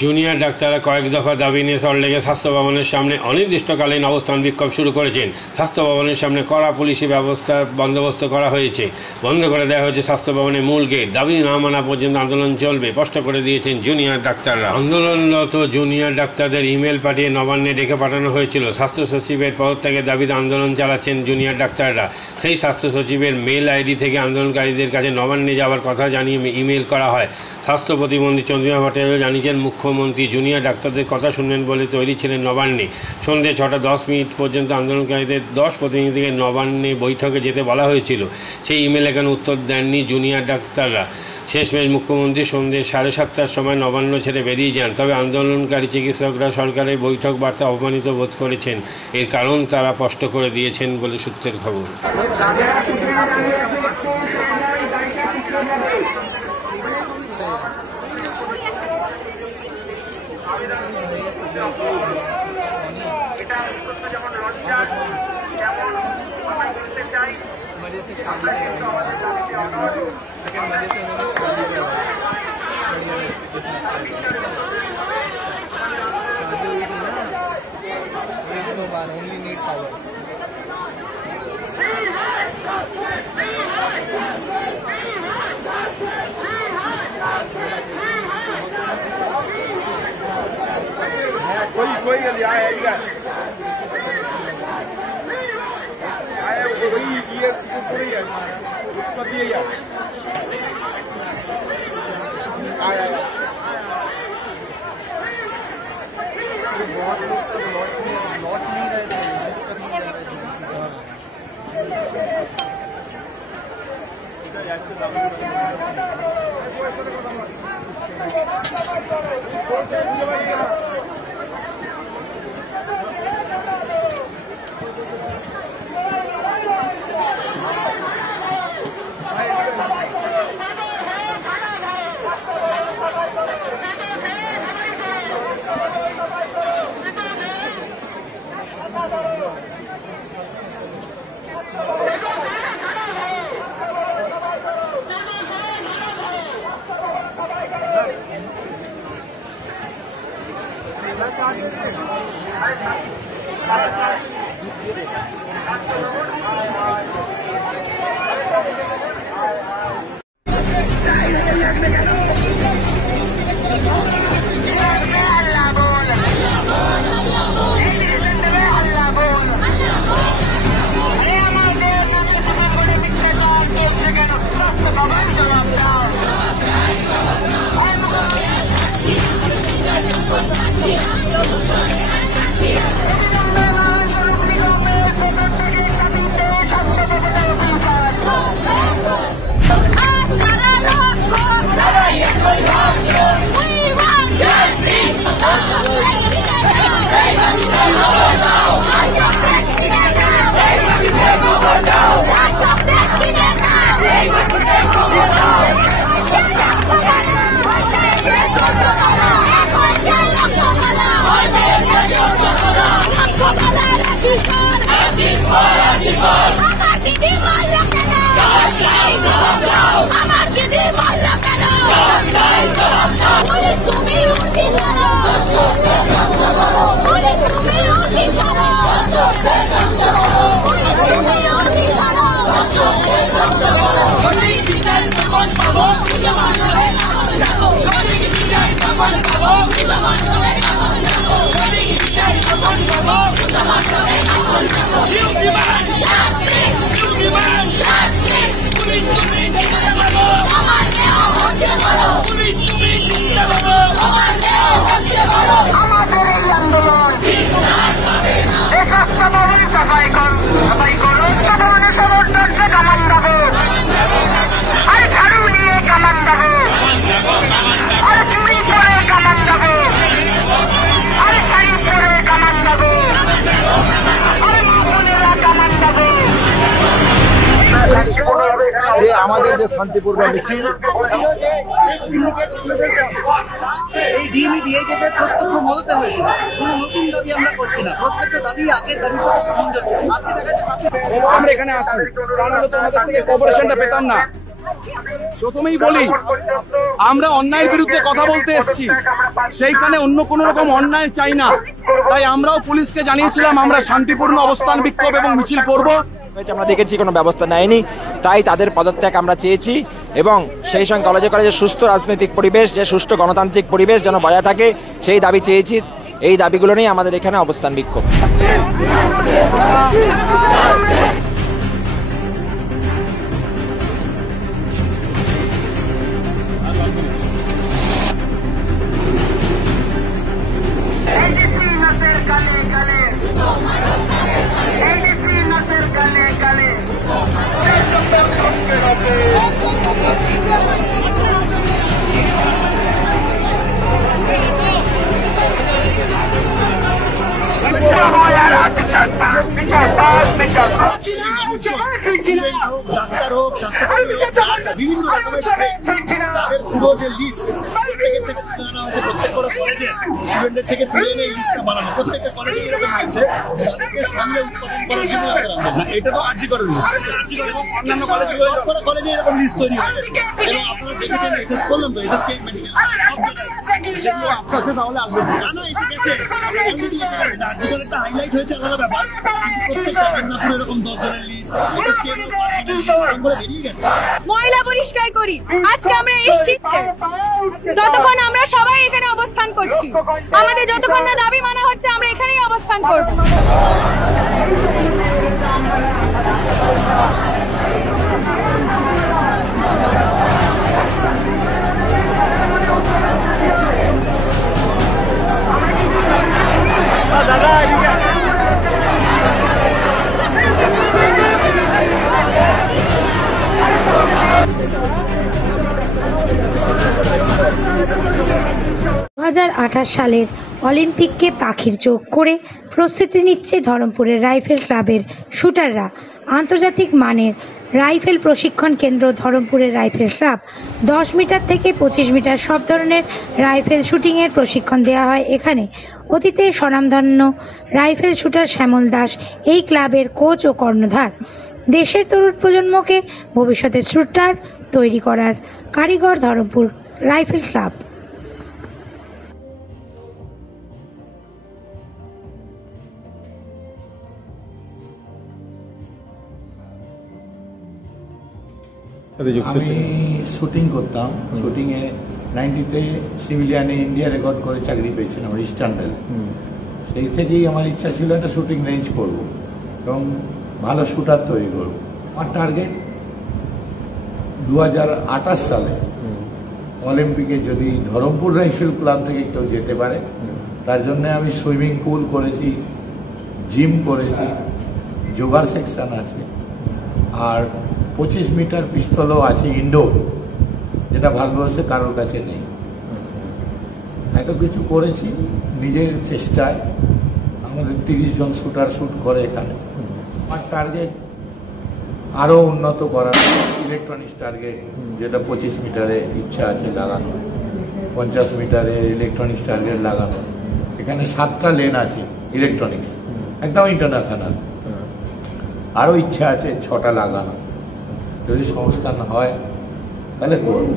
Junior ডাক্তাররা কয়েক দফা দাবি নিয়ে সল্টলেকে স্বাস্থ্য ভবনের সামনে অনির্দিষ্টকালীন অবস্থান বিক্ষোভ শুরু করেছেন। স্বাস্থ্য ভবনের সামনে কড়া পুলিশি বন্দোবস্ত করা হয়েছে, বন্ধ করে দেওয়া হয়েছে স্বাস্থ্য ভবনের মূল গেট। দাবি না মানা পর্যন্ত আন্দোলন চলবে স্পষ্ট করে দিয়েছেন জুনিয়র ডাক্তাররা। আন্দোলনরত জুনিয়র ডাক্তারদের ইমেল পাঠিয়ে নবান্নে ডেকে পাঠানো হয়েছিল। স্বাস্থ্য সচিবের পদত্যাগের দাবিতে আন্দোলন চালাচ্ছেন জুনিয়র ডাক্তাররা। সেই স্বাস্থ্য সচিবের মেল আইডি থেকে আন্দোলনকারীদের কাছে নবান্নে যাওয়ার কথা জানিয়ে ইমেল করা হয়। স্বাস্থ্য প্রতিমন্ত্রী চন্দ্রিমা ভট্টাচার্য জানিয়েছেন, মুখ্যমন্ত্রী জুনিয়র ডাক্তারদের কথা শুনবেন বলে তৈরি ছিলেন নবান্নে। সন্ধ্যে 6টা 10 পর্যন্ত আন্দোলনকারীদের 10 প্রতিনিধিকে নবান্নে বৈঠকে যেতে বলা হয়েছিল। সেই ইমেলে কেন উত্তর দেননি জুনিয়র ডাক্তাররা। শেষমেশ মুখ্যমন্ত্রী সন্ধ্যে 7:30টার সময় নবান্ন ছেড়ে বেরিয়ে যান। তবে আন্দোলনকারী চিকিৎসকরা সরকারের বৈঠক বার্তা অপমানিত বোধ করেছেন। এর কারণ তারা স্পষ্ট করে দিয়েছেন বলে সূত্রের খবর। कोई ये आया वही ये पूरी है सब ये आया बहुत लोग तो लॉट नहीं रहे যে আমাদের যে শান্তিপূর্ণ মিছিল এই ডিএমইডিএইচএস এর প্রত্যক্ষ মদতে হয়েছে। কোনো নতুন দাবি আমরা করছি না, প্রত্যেকটা দাবি আগের দাবির সাথে সামঞ্জস্য। আমরা এখানে আছি কারণ হলো তোমাদের থেকে কোঅপারেশনটা পেতাম না। প্রথমেই বলি, আমরা অন্যায়ের বিরুদ্ধে কথা বলতে এসেছি, সেইখানে অন্য কোনো রকম অন্যায় চাই না। তাই আমরাও পুলিশকে জানিয়েছিলাম আমরা শান্তিপূর্ণ অবস্থান বিক্ষোভ এবং মিছিল করব। আমরা দেখেছি কোনো ব্যবস্থা নেয়নি, তাই তাদের পদত্যাগ আমরা চেয়েছি এবং সেই সঙ্গে কলেজে কলেজে সুস্থ রাজনৈতিক পরিবেশ, যে সুষ্ঠু গণতান্ত্রিক পরিবেশ যেন বজায় থাকে, সেই দাবি চেয়েছি। এই দাবিগুলো নিয়ে আমাদের এখানে অবস্থান বিক্ষোভ। ডাক্তার হোক, স্বাস্থ্যকর্মী হোক, বিভিন্ন রকমের তাদের পুরো যে লিস্ট প্রত্যেকের থেকে তুলে আনা হয়েছে, প্রত্যেকটা কলেজে স্টুডেন্টদের থেকে তুলে এনে এই লিস্টটা বানানো, প্রত্যেকটা কলেজে এরকম হয়েছে। তাদেরকে সামনে উৎপাদন করার জন্য আমাদের আন্দোলন। এটা তো আর্জি করার লিস্ট, অন্যান্য কলেজে এরকম লিস্ট তৈরি হয়ে গেছে এবং আপনারা দেখেছেন, এসএস করলাম তো, এসএস কে মেডিকেল সব জায়গায় সেগুলো আস্তে আস্তে তাহলে আসবে না, এসে গেছে, অলরেডি এসে গেছে। আর্জি করে একটা হাইলাইট হয়েছে আলাদা ব্যাপার, কিন্তু প্রত্যেকটা মেদিনীপুর এরকম 10 জনের লিস্ট, এসএস কে বেরিয়ে গেছে। ময়লা পরিষ্কার করি, আজকে আমরা এসেছি, ততক্ষণ আমরা সবাই এখানে অবস্থান করছি। আমাদের যতক্ষণ না দাবি মানা হচ্ছে আমরা এখানেই অবস্থান করব। সালের অলিম্পিককে পাখির চোখ করে প্রস্তুতি নিচ্ছে ধরমপুরের রাইফেল ক্লাবের শুটাররা। আন্তর্জাতিক মানের রাইফেল প্রশিক্ষণ কেন্দ্র ধরমপুরের রাইফেল ক্লাব 10 মিটার থেকে 25 মিটার সব ধরনের রাইফেল শুটিংয়ের প্রশিক্ষণ দেওয়া হয় এখানে। অতীতে স্বনামধন্য রাইফেল শুটার শ্যামল দাস এই ক্লাবের কোচ ও কর্ণধার। দেশের তরুণ প্রজন্মকে ভবিষ্যতে শুটার তৈরি করার কারিগর ধরমপুর রাইফেল ক্লাব। আমি শুটিং করতাম, শুটিংয়ে 90-তে সিভিলিয়ানে ইন্ডিয়া রেকর্ড করে চাকরি পেয়েছিলাম ইস্টার্ন রেল। সেই থেকেই আমার ইচ্ছা ছিল একটা শুটিং রেঞ্জ করব এবং ভালো শুটার তৈরি করব। আমার টার্গেট 2028 সালে অলিম্পিকে যদি ধরমপুর রাইফেল ক্লাব থেকে কেউ যেতে পারে, তার জন্য আমি সুইমিং পুল করেছি, জিম করেছি, যোগার সেকশন আছে, আর 25 মিটার পিস্তলও আছে ইনডোর, যেটা ভারতবর্ষে কারোর কাছে নেই। এত কিছু করেছি নিজের চেষ্টায়। আমাদের 30 জন শুটার শুট করে এখানে। আমার টার্গেট আরও উন্নত করার, ইলেকট্রনিক্স টার্গেট, যেটা 25 মিটারে ইচ্ছা আছে লাগানো, 50 মিটারে ইলেকট্রনিক্স টার্গেট লাগানো। এখানে 7টা লেন আছে ইলেকট্রনিক্স, একদম ইন্টারন্যাশনাল। আরও ইচ্ছা আছে 6টা লাগানো। যদি সংস্থান হয় তাহলে করব।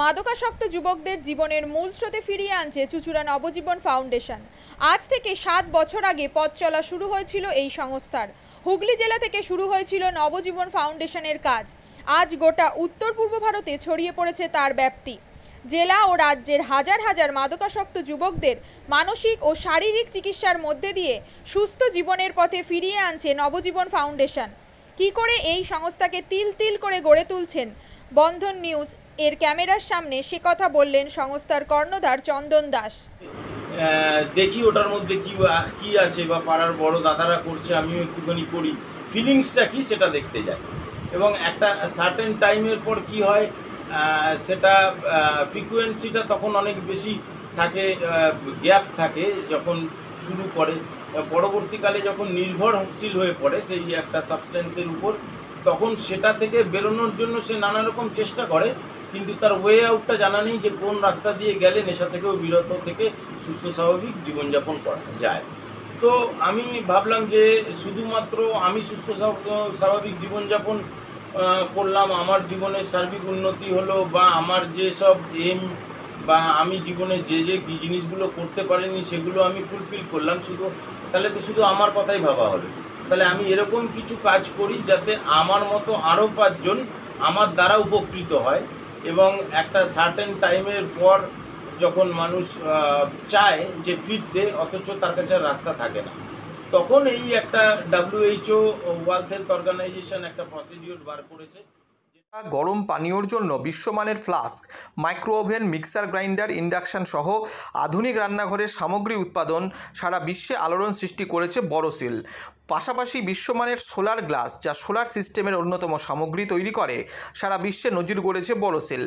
মাদকাসক্ত যুবকদের জীবনের মূল স্রোতে ফিরিয়ে আনছে চুঁচুড়া নবজীবন ফাউন্ডেশন। আজ থেকে 7 বছর আগে পথ চলা শুরু হয়েছিল এই সংস্থার। হুগলি জেলা থেকে শুরু হয়েছিল নবজীবন ফাউন্ডেশনের কাজ। আজ গোটা উত্তর পূর্ব ভারতে ছড়িয়ে পড়েছে তার ব্যাপ্তি। জেলা ও রাজ্যের হাজার হাজার মাদকাসক্ত যুবকদের মানসিক ও শারীরিক চিকিৎসার মধ্যে দিয়ে সুস্থ জীবনের পথে ফিরিয়ে আনছে নবজীবন ফাউন্ডেশন। কী করে এই সংস্থাকে তিল তিল করে গড়ে তুলছেন বন্ধন নিউজ এর ক্যামেরার সামনে সে কথা বললেন সংস্থার কর্ণধার চন্দন দাস। দেখি ওটার মধ্যে কি আছে বা পাড়ার বড় দাদারা করছে, আমিও একটুখানি করি, ফিলিংসটা কি সেটা দেখতে যাই। এবং একটা সার্টেন টাইমের পর কি হয়, সেটা ফ্রিকোয়েন্সিটা তখন অনেক বেশি থাকে, গ্যাপ থাকে যখন শুরু করে, পরবর্তীকালে যখন নির্ভরশীল হয়ে পড়ে সেই একটা সাবস্টেন্সের উপর, তখন সেটা থেকে বেরোনোর জন্য সে নানা রকম চেষ্টা করে, কিন্তু তার ওয়ে আউটটা জানা নেই যে কোন রাস্তা দিয়ে গেলে নেশা থেকেও বিরত থেকে সুস্থ স্বাভাবিক জীবনযাপন করা যায়। তো আমি ভাবলাম যে শুধুমাত্র আমি সুস্থ স্বাভাবিক জীবনযাপন করলাম, আমার জীবনের সার্বিক উন্নতি হলো, বা আমার যেসব এম বা আমি জীবনে যে জিনিসগুলো করতে পারিনি সেগুলো আমি ফুলফিল করলাম, তাহলে তো শুধু আমার কথাই ভাবা হলো। তাহলে আমি এরকম কিছু কাজ করি যাতে আমার মতো আরও 5 জন আমার দ্বারা উপকৃত হয়, এবং একটা সার্টেন টাইমের পর যখন মানুষ চায় যে ফিরতে, অথচ তার কাছে রাস্তা থাকে না, তখন এই একটা WHO ওয়ার্ল্ড হেলথ অর্গানাইজেশন একটা প্রসিডিউর বার করেছে। গরম পানীয়র জন্য বিশ্বমানের flask, micro oven, mixer grinder, induction সহ আধুনিক রান্নাঘরের সামগ্রী উৎপাদন সারা বিশ্বে আলোড়ন সৃষ্টি করেছে বোরোসিল। পাশাপাশি বিশ্বমানের সোলার গ্লাস, যা সোলার সিস্টেমের অন্যতম সামগ্রী তৈরি করে, সারা বিশ্বে নজির গড়েছে বোরোসিল।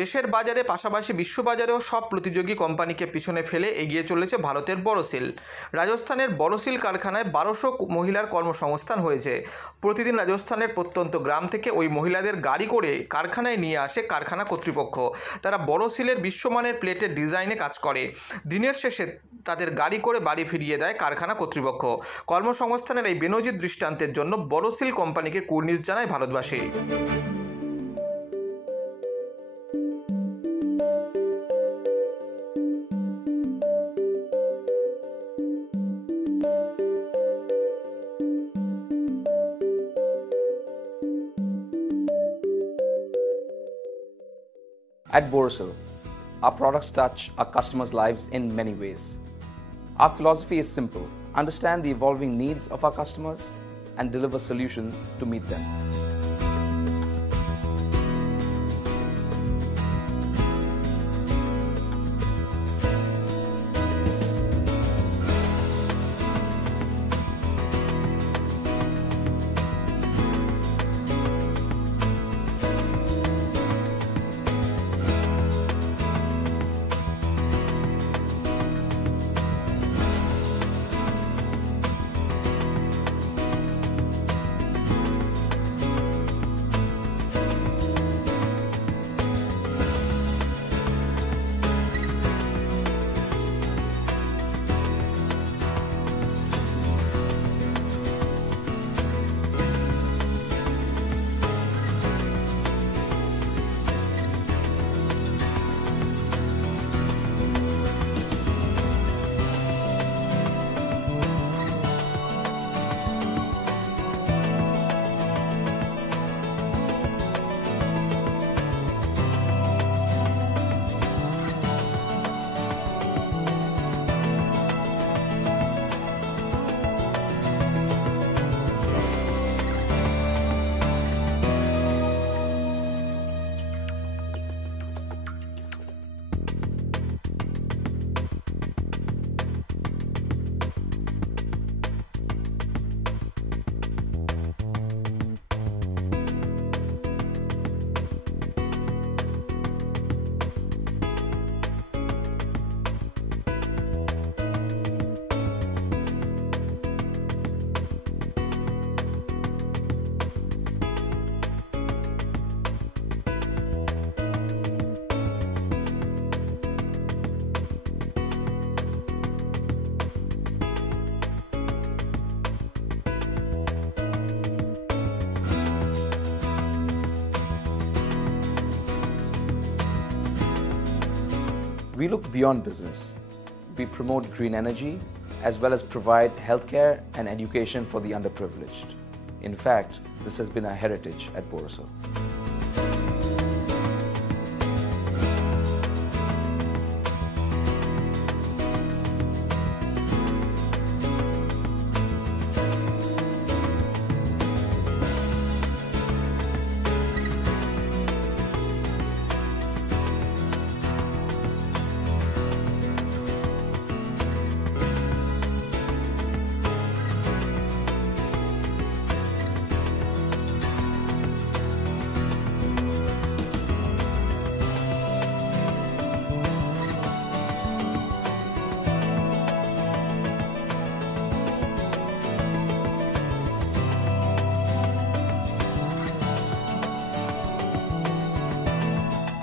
দেশের বাজারে পাশাপাশি বিশ্ববাজারেও সব প্রতিযোগী কোম্পানিকে পিছনে ফেলে এগিয়ে চলেছে ভারতের বোরোসিল। রাজস্থানের বোরোসিল কারখানায় 1200 মহিলার কর্মসংস্থান হয়েছে। প্রতিদিন রাজস্থানের প্রত্যন্ত গ্রাম থেকে ওই মহিলাদের গাড়ি করে কারখানায় নিয়ে আসে কারখানা কর্তৃপক্ষ। তারা বোরোসিলের বিশ্বমানের প্লেটের ডিজাইনে কাজ করে। দিনের শেষে তাদের গাড়ি করে বাড়ি ফিরিয়ে দেয় কারখানা কর্তৃপক্ষ। কর্মসংস্থানের এই বেনজির দৃষ্টান্তের জন্য বোরোসিল কোম্পানিকে কুর্নিশ জানায় ভারতবাসী। At Borosil, our products touch our customers' lives in many ways. Our philosophy is simple: understand the evolving needs of our customers and deliver solutions to meet them. We look beyond business. We promote green energy as well as provide healthcare and education for the underprivileged. In fact, this has been our heritage at Borosil.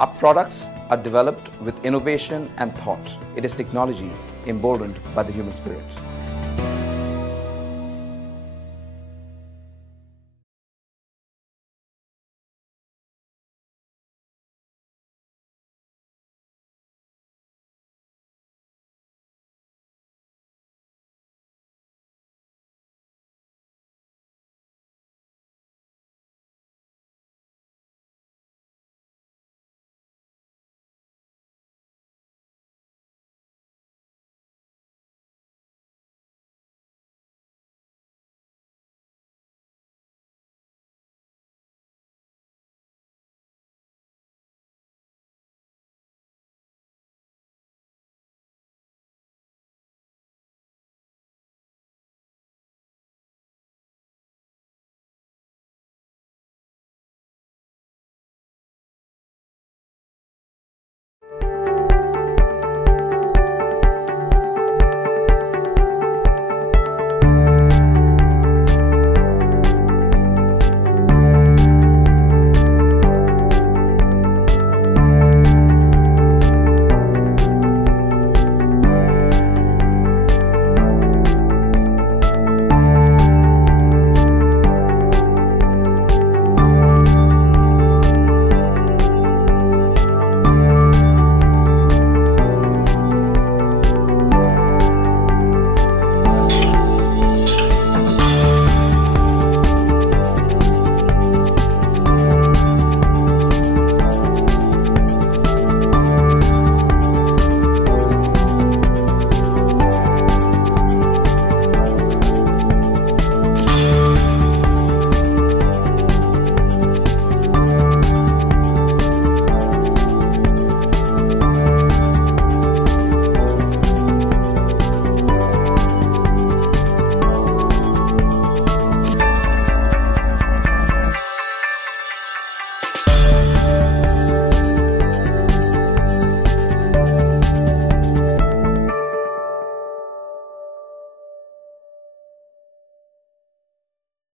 Our products are developed with innovation and thought. It is technology emboldened by the human spirit.